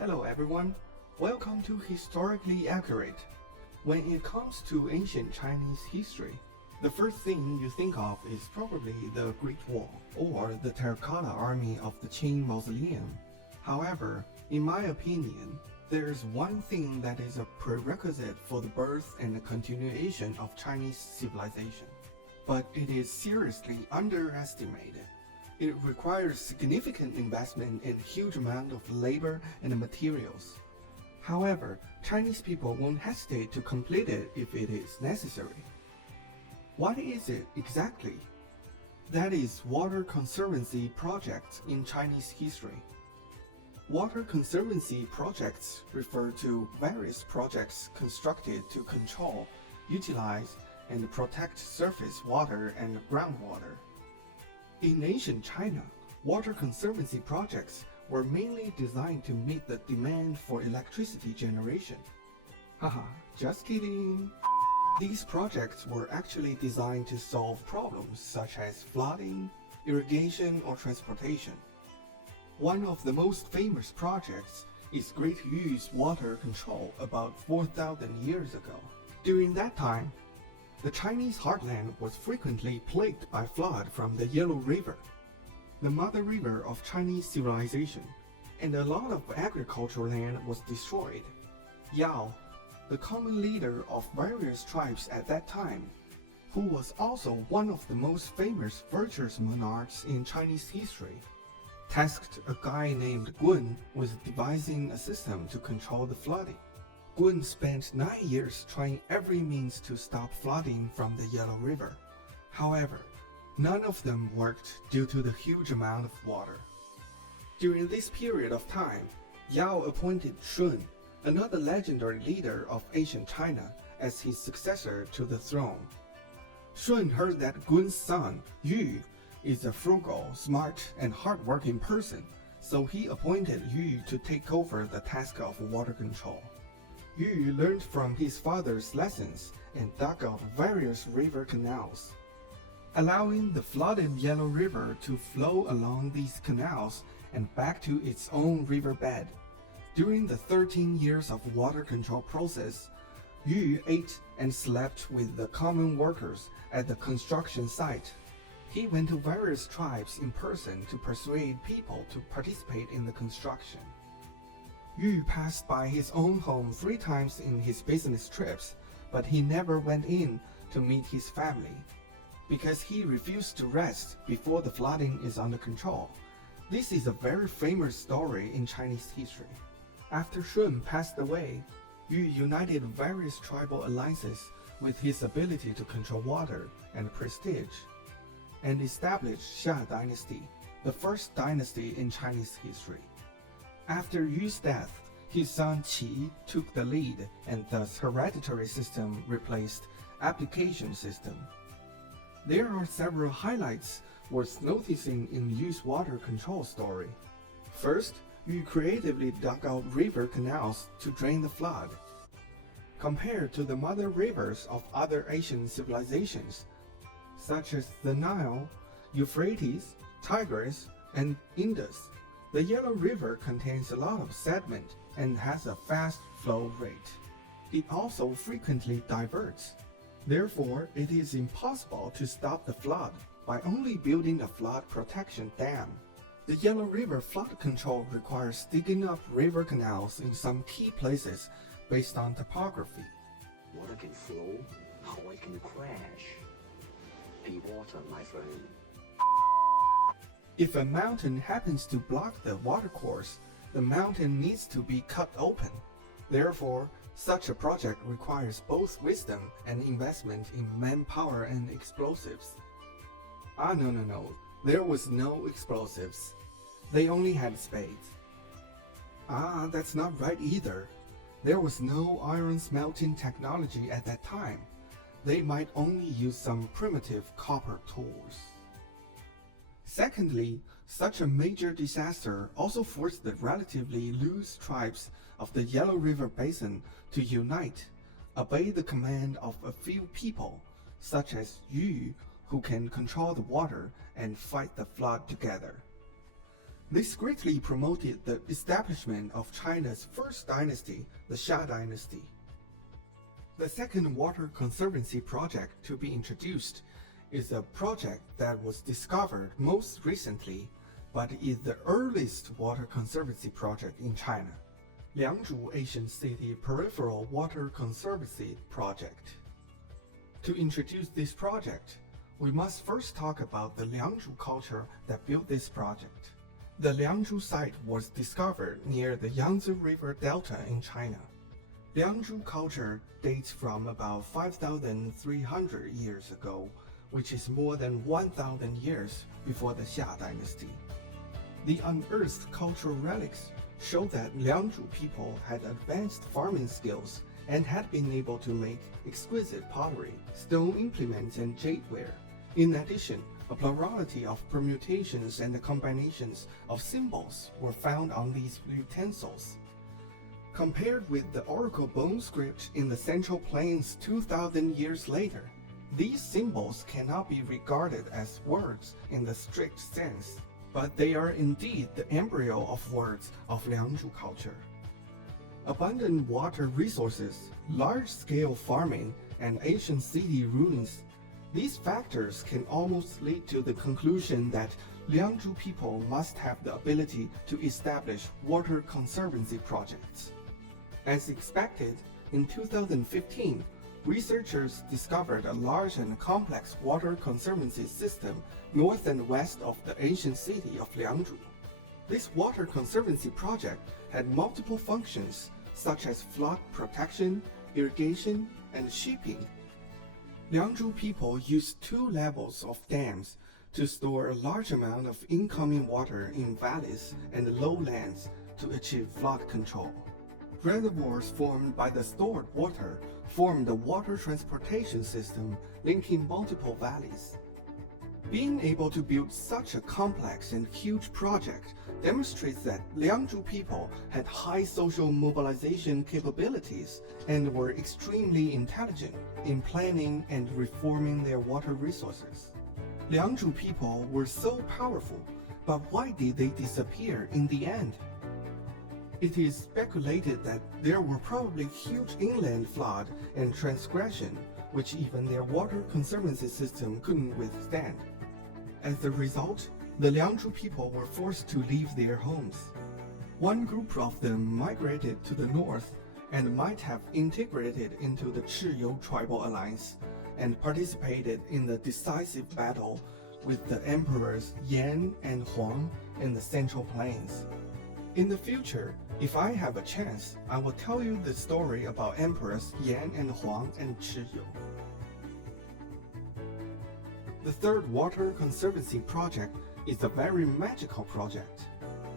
Hello everyone, welcome to Historically Accurate. When it comes to ancient Chinese history, the first thing you think of is probably the Great Wall or the terracotta army of the Qing Mausoleum. However, in my opinion, there's one thing that is a prerequisite for the birth and the continuation of Chinese civilization. But it is seriously underestimated. It requires significant investment and huge amount of labor and materials. However, Chinese people won't hesitate to complete it if it is necessary. What is it exactly? That is Water Conservancy Project in Chinese history. Water Conservancy projects refer to various projects constructed to control, utilize, and protect surface water and groundwater. In ancient China, water conservancy projects were mainly designed to meet the demand for electricity generation. Haha, just kidding. These projects were actually designed to solve problems such as flooding, irrigation, or transportation. One of the most famous projects is Great Yu's water control about 4,000 years ago. During that time, the Chinese heartland was frequently plagued by flood from the Yellow River, the mother river of Chinese civilization, and a lot of agricultural land was destroyed. Yao, the common leader of various tribes at that time, who was also one of the most famous virtuous monarchs in Chinese history, tasked a guy named Gun with devising a system to control the flooding. Gun spent 9 years trying every means to stop flooding from the Yellow River. However, none of them worked due to the huge amount of water. During this period of time, Yao appointed Shun, another legendary leader of ancient China, as his successor to the throne. Shun heard that Gun's son, Yu, is a frugal, smart, and hardworking person, so he appointed Yu to take over the task of water control. Yu learned from his father's lessons and dug out various river canals, allowing the flooded Yellow River to flow along these canals and back to its own riverbed. During the 13 years of water control process, Yu ate and slept with the common workers at the construction site. He went to various tribes in person to persuade people to participate in the construction. Yu passed by his own home 3 times in his business trips, but he never went in to meet his family, because he refused to rest before the flooding is under control. This is a very famous story in Chinese history. After Shun passed away, Yu united various tribal alliances with his ability to control water and prestige, and established Xia Dynasty, the first dynasty in Chinese history. After Yu's death, his son Qi took the lead, and thus hereditary system replaced application system. There are several highlights worth noticing in Yu's water control story. First, Yu creatively dug out river canals to drain the flood. Compared to the mother rivers of other Asian civilizations, such as the Nile, Euphrates, Tigris, and Indus, the Yellow River contains a lot of sediment and has a fast flow rate. It also frequently diverts. Therefore, it is impossible to stop the flood by only building a flood protection dam. The Yellow River flood control requires digging up river canals in some key places based on topography. Water can flow, how it can crash. Be water, my friend. If a mountain happens to block the watercourse, the mountain needs to be cut open. Therefore, such a project requires both wisdom and investment in manpower and explosives. No. There was no explosives. They only had spades. That's not right either. There was no iron smelting technology at that time. They might only use some primitive copper tools. Secondly, such a major disaster also forced the relatively loose tribes of the Yellow River Basin to unite, obey the command of a few people, such as Yu, who can control the water and fight the flood together. This greatly promoted the establishment of China's first dynasty, the Xia dynasty. The second water conservancy project to be introduced is a project that was discovered most recently, but is the earliest water conservancy project in China. Liangzhu Ancient City Peripheral Water Conservancy Project. To introduce this project, we must first talk about the Liangzhu culture that built this project. The Liangzhu site was discovered near the Yangtze River Delta in China. Liangzhu culture dates from about 5,300 years ago, which is more than 1,000 years before the Xia dynasty. The unearthed cultural relics show that Liangzhu people had advanced farming skills and had been able to make exquisite pottery, stone implements, and jadeware. In addition, a plurality of permutations and combinations of symbols were found on these utensils. Compared with the oracle bone script in the Central Plains 2,000 years later, these symbols cannot be regarded as words in the strict sense, but they are indeed the embryo of words of Liangzhu culture. Abundant water resources, large-scale farming, and ancient city ruins, these factors can almost lead to the conclusion that Liangzhu people must have the ability to establish water conservancy projects. As expected, in 2015, researchers discovered a large and complex water conservancy system north and west of the ancient city of Liangzhu. This water conservancy project had multiple functions, such as flood protection, irrigation, and shipping. Liangzhu people used 2 levels of dams to store a large amount of incoming water in valleys and lowlands to achieve flood control. Reservoirs formed by the stored water formed a water transportation system linking multiple valleys. Being able to build such a complex and huge project demonstrates that Liangzhu people had high social mobilization capabilities and were extremely intelligent in planning and reforming their water resources. Liangzhu people were so powerful, but why did they disappear in the end? It is speculated that there were probably huge inland flood and transgression, which even their water conservancy system couldn't withstand. As a result, the Liangzhu people were forced to leave their homes. One group of them migrated to the north and might have integrated into the Chiyou tribal alliance and participated in the decisive battle with the emperors Yan and Huang in the Central Plains. In the future, if I have a chance, I will tell you the story about emperors Yan and Huang and Chiyou. The third water conservancy project is a very magical project.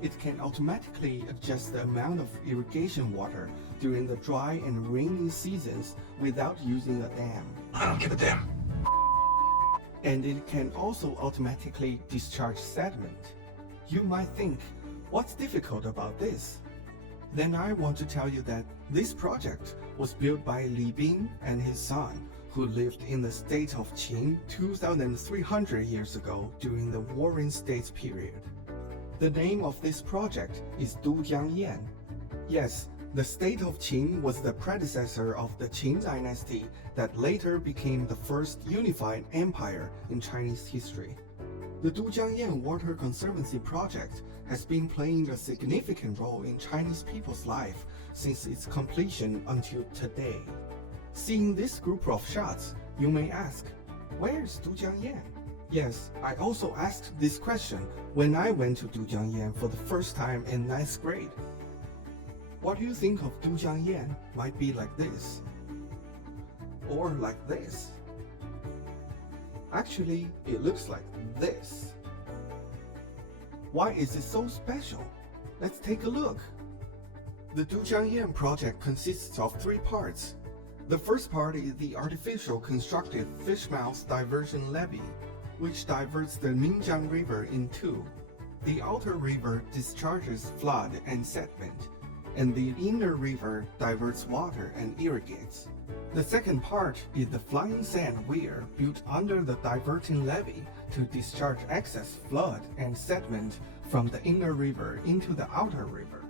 It can automatically adjust the amount of irrigation water during the dry and rainy seasons without using a dam. I don't give a damn. And it can also automatically discharge sediment. You might think, what's difficult about this? Then I want to tell you that this project was built by Li Bin and his son, who lived in the state of Qin 2,300 years ago during the Warring States period. The name of this project is Jiang Yan. Yes, the state of Qin was the predecessor of the Qin dynasty that later became the first unified empire in Chinese history. The Jiang Yan Water Conservancy Project has been playing a significant role in Chinese people's life since its completion until today. Seeing this group of shots, you may ask, where's Jiang Yan? Yes, I also asked this question when I went to Jiang Yan for the first time in 9th grade. What you think of Jiang Yan might be like this, or like this. Actually, it looks like this. Why is it so special? Let's take a look. The Jiang Yan project consists of 3 parts. The first part is the artificial constructed fishmouth diversion levee, which diverts the Minjiang River in 2. The outer river discharges flood and sediment, and the inner river diverts water and irrigates. The second part is the flying sand weir built under the diverting levee to discharge excess flood and sediment from the inner river into the outer river.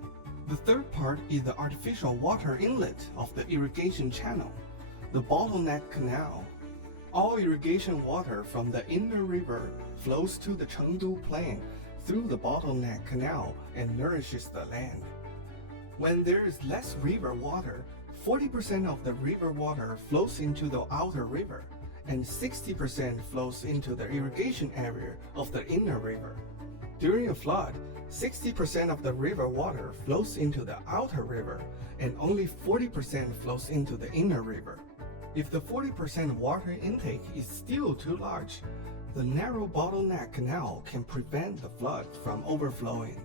The third part is the artificial water inlet of the irrigation channel, the bottleneck canal. All irrigation water from the inner river flows to the Chengdu plain through the bottleneck canal and nourishes the land. When there is less river water, 40% of the river water flows into the outer river, and 60% flows into the irrigation area of the inner river. During a flood, 60% of the river water flows into the outer river, and only 40% flows into the inner river. If the 40% water intake is still too large, the narrow bottleneck canal can prevent the flood from overflowing.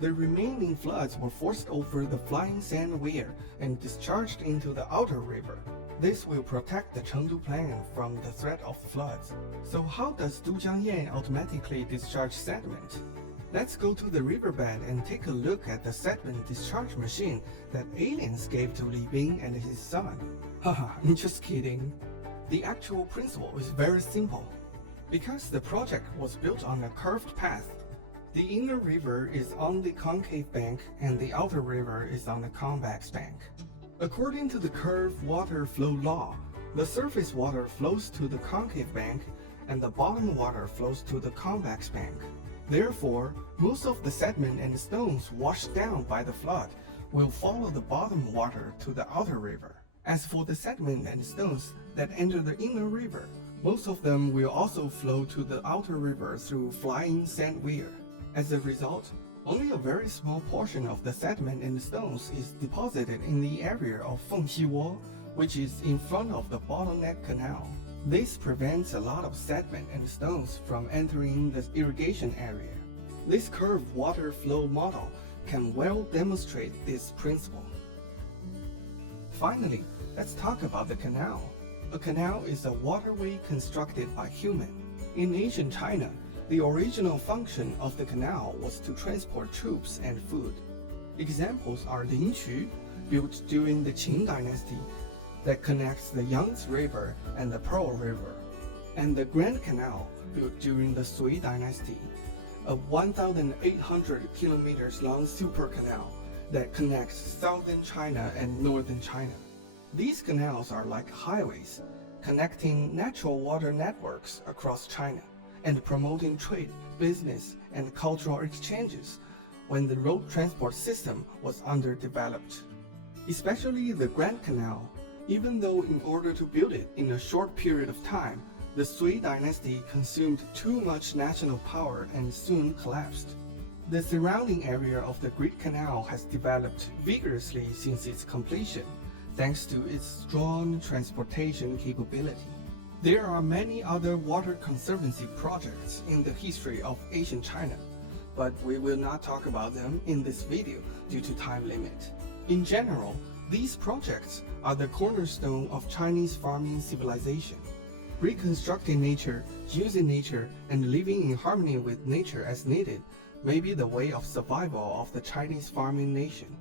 The remaining floods were forced over the flying sand weir and discharged into the outer river. This will protect the Chengdu plain from the threat of floods. So how does Jiang Yan automatically discharge sediment? Let's go to the riverbed and take a look at the sediment discharge machine that aliens gave to Li Bing and his son. Haha, I'm just kidding. The actual principle is very simple. Because the project was built on a curved path, the inner river is on the concave bank and the outer river is on the convex bank. According to the curved water flow law, the surface water flows to the concave bank and the bottom water flows to the convex bank. Therefore, most of the sediment and stones washed down by the flood will follow the bottom water to the outer river. As for the sediment and stones that enter the inner river, most of them will also flow to the outer river through flying sand weir. As a result, only a very small portion of the sediment and stones is deposited in the area of Fengxiwo, which is in front of the bottleneck canal. This prevents a lot of sediment and stones from entering the irrigation area. This curved water flow model can well demonstrate this principle. Finally, let's talk about the canal. A canal is a waterway constructed by humans. In ancient China, the original function of the canal was to transport troops and food. Examples are Liangzhu, built during the Qing dynasty, that connects the Yangtze River and the Pearl River, and the Grand Canal, built during the Sui dynasty, a 1,800 kilometers long super canal that connects southern China and northern China. These canals are like highways, connecting natural water networks across China and promoting trade, business, and cultural exchanges when the road transport system was underdeveloped. Especially the Grand Canal, even though in order to build it in a short period of time, the Sui dynasty consumed too much national power and soon collapsed. The surrounding area of the Great Canal has developed vigorously since its completion, thanks to its strong transportation capability. There are many other water conservancy projects in the history of ancient China, but we will not talk about them in this video due to time limit. In general, these projects are the cornerstone of Chinese farming civilization. Reconstructing nature, using nature, and living in harmony with nature as needed may be the way of survival of the Chinese farming nation.